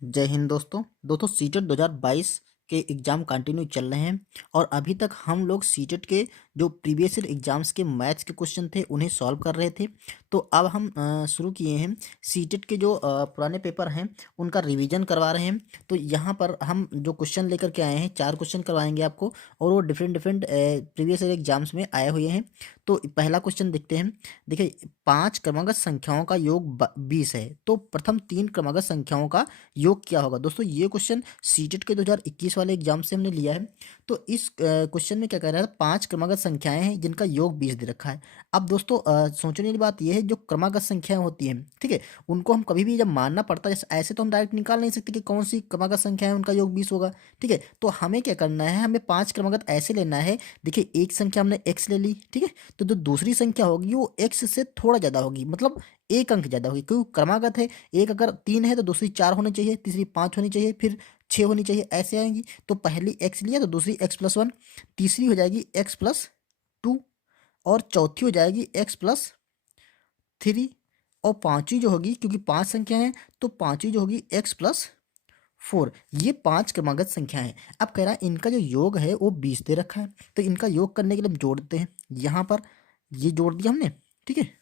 जय हिंद दोस्तों सीटेट 2022 के एग्ज़ाम कंटिन्यू चल रहे हैं और अभी तक हम लोग सीटेट के जो प्रीवियस ईयर एग्ज़ाम्स के मैथ्स के क्वेश्चन थे उन्हें सॉल्व कर रहे थे। तो अब हम शुरू किए हैं सीटेट के जो पुराने पेपर हैं उनका रिवीजन करवा रहे हैं। तो यहाँ पर हम जो क्वेश्चन लेकर के आए हैं 4 क्वेश्चन करवाएंगे आपको और वो different different previous year exams में आए हुए हैं। तो पहला क्वेश्चन देखते हैं। देखिए 5 क्रमागत संख्याओं का योग 20 है, तो प्रथम 3 क्रमागत संख्याओं का योग क्या होगा। दोस्तों ये क्वेश्चन सीटेट के 2021 वाले एग्जाम से हमने लिया है। तो इस क्वेश्चन में क्या कह रहा है, 5 क्रमागत संख्याएं हैं जिनका योग 20 दे रखा है। अब दोस्तों सोचने वाली बात यह है, जो क्रमागत संख्याएं होती हैं, ठीक है, उनको हम कभी भी जब मानना पड़ता है, जैसे ऐसे तो हम डायरेक्ट निकाल नहीं सकते कि कौन सी क्रमागत संख्या है उनका योग 20 होगा। ठीक है, तो हमें क्या करना है, हमें 5 क्रमागत ऐसे लेना है। देखिए एक संख्या हमने एक्स ले ली, ठीक है, तो जो दूसरी संख्या होगी वो एक्स से थोड़ा ज़्यादा होगी, मतलब एक अंक ज़्यादा होगी, क्योंकि क्रमागत है। एक अगर 3 है तो दूसरी 4 होनी चाहिए, तीसरी 5 होनी चाहिए, फिर 6 होनी चाहिए, ऐसे आएंगी। तो पहली एक्स लिया तो दूसरी x+1, तीसरी हो जाएगी x+2 और चौथी हो जाएगी x+3 और पांचवी जो होगी, क्योंकि 5 संख्या है तो पांचवी जो होगी x+4। ये 5 क्रमागत संख्या है। अब कह रहा है इनका जो योग है वो 20 दे रखा है, तो इनका योग करने के लिए हम जोड़ते हैं। यहाँ पर ये जोड़ दिया हमने, ठीक है।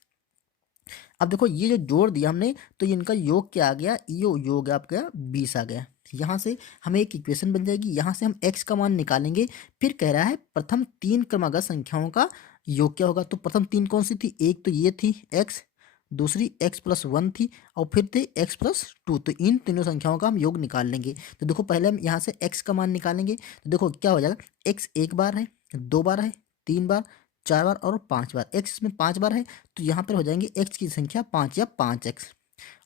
अब देखो ये जो जोड़ दिया हमने, तो इनका योग क्या आ गया, ये योग आपका 20 आ गया। यहाँ से हमें एक इक्वेशन बन जाएगी, यहाँ से हम x का मान निकालेंगे। फिर कह रहा है प्रथम 3 क्रमागत संख्याओं का योग क्या होगा। तो प्रथम 3 कौन सी थी, एक तो ये थी x, दूसरी x+1 थी और फिर थे x+2। तो इन तीनों संख्याओं का हम योग निकाल लेंगे। तो देखो पहले हम यहाँ से x का मान निकालेंगे। तो देखो क्या हो जाएगा, x एक बार है, 2 बार है, 3 बार, 4 बार और 5 बार। x में 5 बार है तो यहाँ पर हो जाएंगे x की संख्या 5 या 5x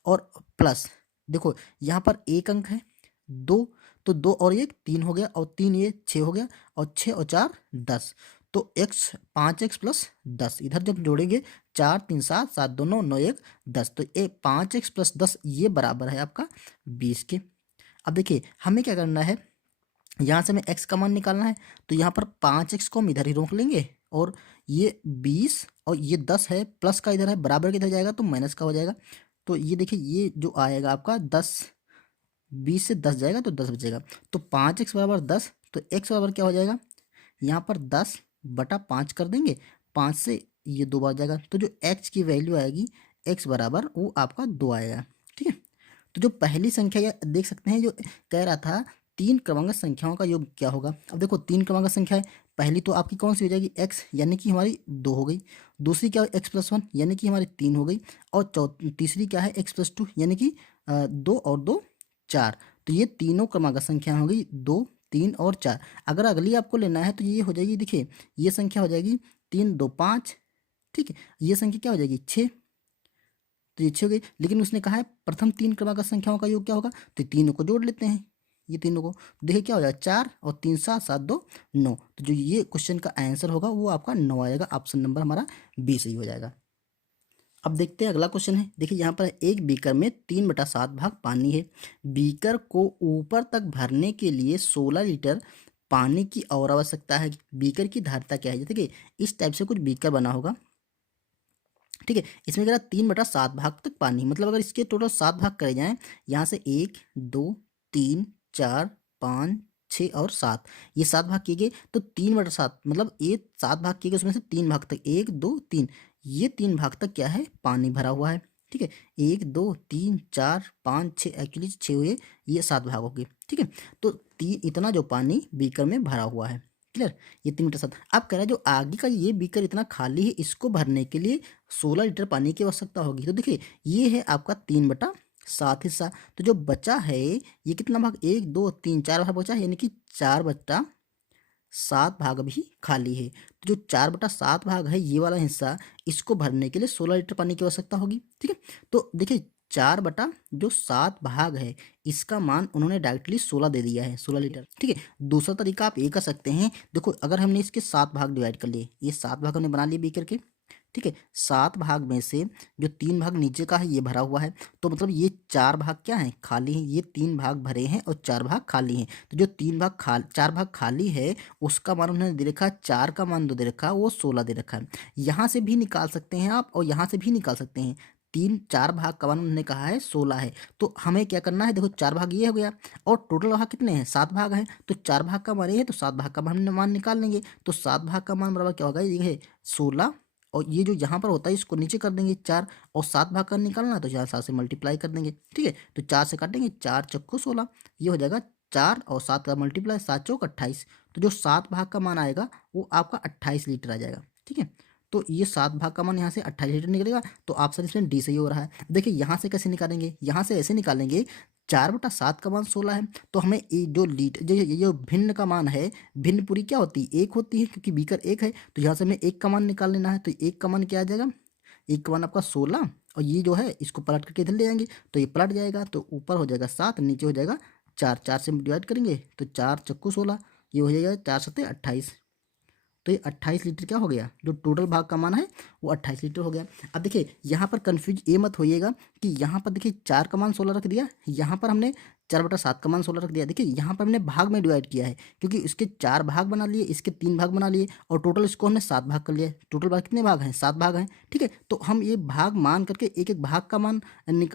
और प्लस, देखो यहाँ पर एक अंक है, 2, तो 2 और 1 3 हो गया और 3 ये 6 हो गया और 6 और 4 10। तो x 5x+10 इधर जब जोड़ेंगे 4 3 7 7 2 9 9 1 10, तो ये 5x+10 ये बराबर है आपका 20 के। अब देखिए हमें क्या करना है, यहाँ से हमें x का मान निकालना है। तो यहाँ पर 5x को हम इधर ही रोक लेंगे और ये 20 और ये 10 है, प्लस का इधर है, बराबर के इधर जाएगा तो माइनस का हो जाएगा। तो ये देखिए ये जो आएगा आपका 10, 20 से 10 जाएगा तो 10 बचेगा। तो 5x बराबर 10, तो x बराबर क्या हो जाएगा, यहाँ पर 10/5 कर देंगे, 5 से ये 2 बार जाएगा, तो जो x की वैल्यू आएगी x बराबर वो आपका 2 आएगा। ठीक है, तो जो पहली संख्या या देख सकते हैं, जो कह रहा था 3 क्रमांक संख्याओं का योग क्या होगा। अब देखो 3 क्रमांक संख्या है, पहली तो आपकी कौन सी हो जाएगी, x, यानी कि हमारी 2 हो गई। दूसरी क्या है, x+1 यानी कि हमारी 3 हो गई। और तीसरी क्या है, x+2 यानी कि 2 और 2 4। तो ये तीनों क्रमांक संख्या हो गई 2 3 और 4। अगर अगली आपको लेना है तो ये हो जाएगी, देखिए ये संख्या हो जाएगी 3 2 5, ठीक है। ये संख्या क्या हो जाएगी 6, तो ये 6 हो गई। लेकिन उसने कहा है प्रथम 3 क्रमांक संख्याओं का योग क्या होगा, तो तीनों को जोड़ लेते हैं, ये तीनों को। देखिए क्या हो जाएगा, 4 और 3 7 7 2 9। तो जो ये क्वेश्चन का आंसर होगा वो आपका 9 आएगा। ऑप्शन नंबर हमारा बी सही हो जाएगा। अब देखते हैं अगला क्वेश्चन है। देखिए यहाँ पर एक बीकर में 3/7 भाग पानी है। बीकर को ऊपर तक भरने के लिए 16 लीटर पानी की और आवश्यकता है। बीकर की धारिता क्या है। देखिए इस टाइप से कुछ बीकर बना होगा, ठीक है। इसमें कह रहा 3/7 भाग तक पानी, मतलब अगर इसके टोटल 7 भाग करे जाएं, यहाँ से 1 2 3 4 5 6 और 7, ये 7 भाग किए गए, तो 3/7 मतलब ये 7 भाग किए गए, उसमें से 3 भाग तक 1 2 3, ये 3 भाग तक क्या है, पानी भरा हुआ है। ठीक है, 1 2 3 4 5 6, एक्चुअली 6 हुए, ये 7 भाग हो गए। ठीक है, तो तीन इतना जो पानी बीकर में भरा हुआ है, क्लियर। ये 3/7। अब कह रहा है जो आगे का ये बीकर इतना खाली है, इसको भरने के लिए 16 लीटर पानी की आवश्यकता होगी। तो देखिए ये है आपका 3/7 हिस्सा। तो जो बचा है ये कितना भाग, 1 2 3 4 भाग बचा है, यानी कि 4/7 भाग भी खाली है। तो जो 4/7 भाग है ये वाला हिस्सा, इसको भरने के लिए 16 लीटर पानी की आवश्यकता होगी। ठीक है, तो देखिए 4/7 भाग है, इसका मान उन्होंने डायरेक्टली 16 दे दिया है, 16 लीटर। ठीक है, दूसरा तरीका आप ये कर सकते हैं। देखो अगर हमने इसके 7 भाग डिवाइड कर लिए, ये 7 भाग हमने बना लिए बीकर के, ठीक है। 7 भाग में से जो 3 भाग नीचे का है ये भरा हुआ है, तो मतलब ये 4 भाग क्या है, खाली हैं। ये 3 भाग भरे हैं और 4 भाग खाली हैं। तो जो 4 भाग खाली है उसका मान उन्होंने दे रखा है, 4 का मान जो दे रखा है वो 16 दे रखा है। यहाँ से भी निकाल सकते हैं आप और यहाँ से भी निकाल सकते हैं। तीन 4 भाग का मान उन्होंने कहा है 16 है, तो हमें क्या करना है, देखो 4 भाग ये हो गया और टोटल भाग कितने हैं, 7 भाग हैं, तो 4 भाग का मान ये है तो 7 भाग का मान निकाल लेंगे। तो 7 भाग का मान बराबर क्या होगा, ये है 16 और ये जो यहाँ पर होता है इसको नीचे कर देंगे 4 और 7 भाग का निकालना है तो यहाँ 7 से मल्टीप्लाई कर देंगे। ठीक है, तो 4 से काटेंगे, 4 चक्कू 16, ये हो जाएगा 4 और 7 का मल्टीप्लाई, 7 चौक 28। तो जो 7 भाग का मान आएगा वो आपका 28 लीटर आ जाएगा। ठीक है, तो ये 7 भाग का मान यहाँ से 28 लीटर निकलेगा, तो ऑप्शन इसमें डी सही हो रहा है। देखिए यहाँ से कैसे निकालेंगे, यहाँ से ऐसे निकालेंगे, 4/7 का मान 16 है, तो हमें ये जो लीटर जो भिन्न का मान है, भिन्न पूरी क्या होती है, एक होती है, क्योंकि बीकर एक है, तो यहाँ से हमें एक का मान निकाल लेना है। तो एक का मान क्या आ जाएगा, एक का मान आपका 16 और ये जो है इसको पलट करके इधर ले जाएंगे तो ये पलट जाएगा, तो ऊपर हो जाएगा 7, नीचे हो जाएगा 4, 4 से डिवाइड करेंगे तो 4 चक्कू 16, ये हो जाएगा 4 सत्ते 28। तो ये 28 लीटर क्या हो गया, जो टोटल भाग का मान है वो 28 लीटर हो गया। अब देखिए यहाँ पर कन्फ्यूज ये मत होइएगा कि यहाँ पर देखिए 4 का मान 16 रख दिया, यहाँ पर हमने 4/7 का मान 16 रख दिया। देखिए यहाँ पर हमने भाग में डिवाइड किया है, क्योंकि इसके 4 भाग बना लिए, इसके 3 भाग बना लिए और टोटल इसको हमने 7 भाग कर लिया। टोटल भाग कितने भाग हैं, 7 भाग हैं। ठीक है, तो हम ये भाग मान करके एक एक भाग का मान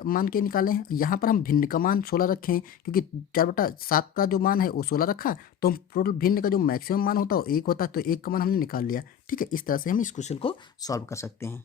मान के निकाले हैं। यहाँ पर हम भिन्न का मान 16 रखे हैं, क्योंकि 4/7 का जो मान है वो 16 रखा, तो हम टोटल भिन्न का जो मैक्सिमम मान होता है वो 1 होता है, तो 1 का मान हमने निकाल लिया। ठीक है, इस तरह से हम इस क्वेश्चन को सॉल्व कर सकते हैं।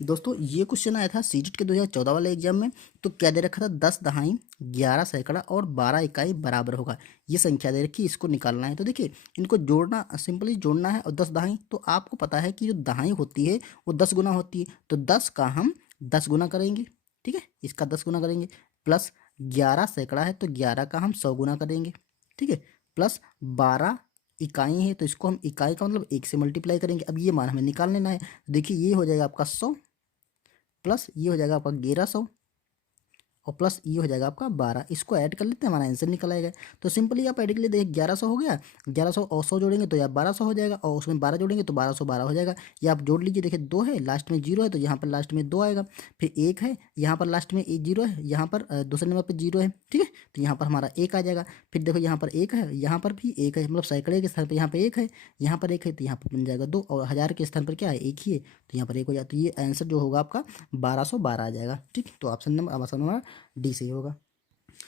दोस्तों ये क्वेश्चन आया था सीटेट के 2014 वाले एग्जाम में, तो क्या दे रखा था, 10 दहाई 11 सैकड़ा और 12 इकाई बराबर होगा, ये संख्या दे रखी, इसको निकालना है। तो देखिए इनको जोड़ना, सिंपली जोड़ना है। और 10 दहाई, तो आपको पता है कि जो दहाई होती है वो 10 गुना होती है, तो 10 का हम 10 गुना करेंगे। ठीक है, इसका 10 गुना करेंगे, प्लस 11 सैकड़ा है तो 11 का हम 100 गुना करेंगे। ठीक है, प्लस 12 इकाई है तो इसको हम इकाई का मतलब 1 से मल्टीप्लाई करेंगे। अब ये मान हमें निकाल लेना है। देखिए ये हो जाएगा आपका 100 प्लस ये हो जाएगा आपका 1100 और प्लस ये हो जाएगा आपका 12, इसको ऐड कर लेते हैं, हमारा आंसर निकल आएगा। तो सिंपली आप ऐड के लिए देखिए 1100 हो गया, 1100 और 100 जोड़ेंगे तो यहाँ 1200 हो जाएगा, और उसमें 12 जोड़ेंगे तो 1212 हो जाएगा। ये आप जोड़ लीजिए, देखिए 2 है लास्ट में 0 है तो यहाँ पर लास्ट में 2 आएगा, फिर 1 है यहाँ पर लास्ट में 0 है, यहाँ पर दूसरे नंबर पर 0 है। ठीक है, तो यहाँ पर हमारा 1 आ जाएगा। फिर देखो यहाँ पर 1 है, यहाँ पर भी 1 है, मतलब सैकड़े के स्थान पर यहाँ पर 1 है, यहाँ पर 1 है तो यहाँ पर बन जाएगा 2, और 1000 के स्थान पर क्या है, 1 ही है तो यहाँ पर 1 हो जाए। तो ये आंसर जो होगा आपका 1212 आ जाएगा। ठीक, तो ऑप्शन नंबर डी सही होगा।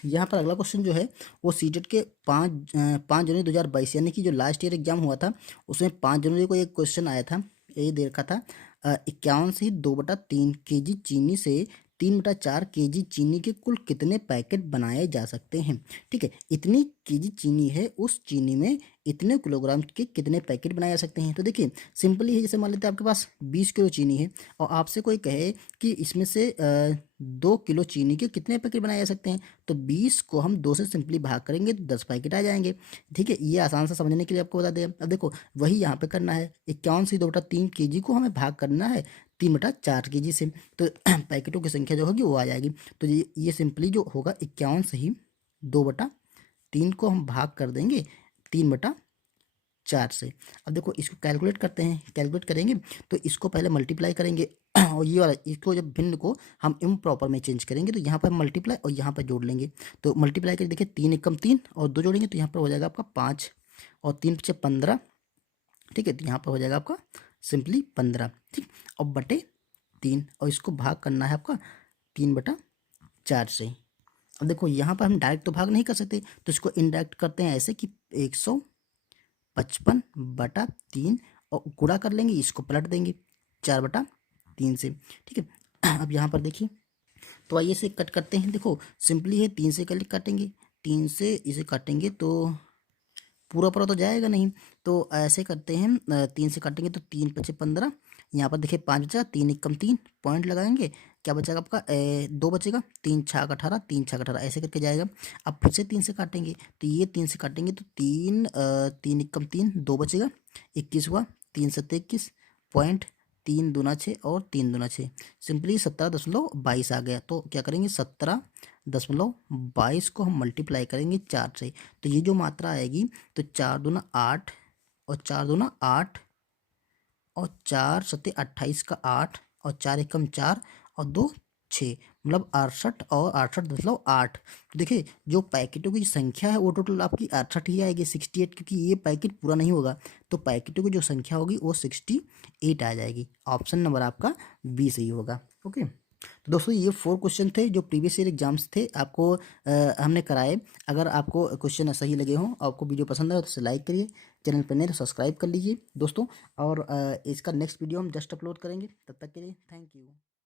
यहाँ पर अगला क्वेश्चन जो है वो सीटेट के 5 जनवरी 2022 यानी कि जो लास्ट ईयर एग्जाम हुआ था उसमें 5 जनवरी को एक क्वेश्चन आया था, ये दे रखा था 51 से 2/3 केजी चीनी से 3/4 केजी चीनी के कुल कितने पैकेट बनाए जा सकते हैं। ठीक है, इतनी केजी चीनी है, उस चीनी में इतने किलोग्राम के कितने पैकेट बनाए जा सकते हैं। तो देखिए सिंपली है, जैसे मान लेते हैं आपके पास 20 किलो चीनी है और आपसे कोई कहे कि इसमें से 2 किलो चीनी के कितने पैकेट बनाए जा सकते हैं, तो 20 को हम 2 से सिंपली भाग करेंगे तो 10 पैकेट आ जाएंगे। ठीक है, ये आसान से समझने के लिए आपको बता दें। अब देखो वही यहाँ पे करना है, 51 से 2/3 केजी को हमें भाग करना है 3/4 केजी से, तो पैकेटों की संख्या जो होगी वो आ जाएगी। तो ये सिंपली जो होगा 51 से ही 2/3 को हम भाग कर देंगे 3/4 से। अब देखो इसको कैलकुलेट करते हैं, कैलकुलेट करेंगे तो इसको पहले मल्टीप्लाई करेंगे और ये वाला इसको जब भिन्न को हम इम्प्रॉपर में चेंज करेंगे तो यहाँ पर मल्टीप्लाई और यहाँ पर जोड़ लेंगे। तो मल्टीप्लाई करके देखिए 3 एकम 3 और 2 जोड़ेंगे तो यहाँ पर हो जाएगा आपका 5 और 3 पीछे 15। ठीक है, तो यहाँ पर हो जाएगा आपका सिंपली 15। ठीक, और बटे 3 और इसको भाग करना है आपका 3/4 से। अब देखो यहाँ पर हम डायरेक्ट तो भाग नहीं कर सकते, तो इसको इनडायरेक्ट करते हैं ऐसे कि 155/3 और गुणा कर लेंगे, इसको पलट देंगे 4/3 से। ठीक है, अब यहाँ पर देखिए तो आइए इसे कट करते हैं। देखो सिंपली है, 3 से काटेंगे, 3 से इसे काटेंगे तो पूरा पूरा तो जाएगा नहीं, तो ऐसे करते हैं 3 से काटेंगे तो 3 पचे 15, यहाँ पर देखिए 5 बचा, 3 एकम 3 पॉइंट लगाएंगे, क्या बचेगा आपका 2 बचेगा, 3 छाक 18, 3 छाक 18 ऐसे करके जाएगा। अब फिर से 3 से काटेंगे तो ये 3 से काटेंगे तो 3 एकम 3 2 बचेगा, 21 हुआ, 3 सत्ते 21 पॉइंट, 3 दूना 6 और 3 दूना 6, सिंपली 17.22 आ गया। तो क्या करेंगे 17.22 को हम मल्टीप्लाई करेंगे 4 से, तो ये जो मात्रा आएगी तो 4 दूना 8 और 4 दूना 8 और 4 सत्ते 28 का 8 और 4 एकम 4 और 2 6, मतलब 68 और 68.8। तो देखिए जो पैकेटों की संख्या है वो टोटल आपकी 68 ही आएगी, 68, क्योंकि ये पैकेट पूरा नहीं होगा तो पैकेटों की जो संख्या होगी वो 68 आ जाएगी। ऑप्शन नंबर आपका बी सही होगा। ओके। तो दोस्तों ये 4 क्वेश्चन थे जो प्रीवियस ईयर एग्जाम्स थे, आपको हमने कराए। अगर आपको क्वेश्चन सही लगे हों, आपको वीडियो पसंद आए तो इसे लाइक करिए, चैनल पर नए तो सब्सक्राइब कर लीजिए दोस्तों। और इसका नेक्स्ट वीडियो हम जस्ट अपलोड करेंगे, तब तक के लिए थैंक यू।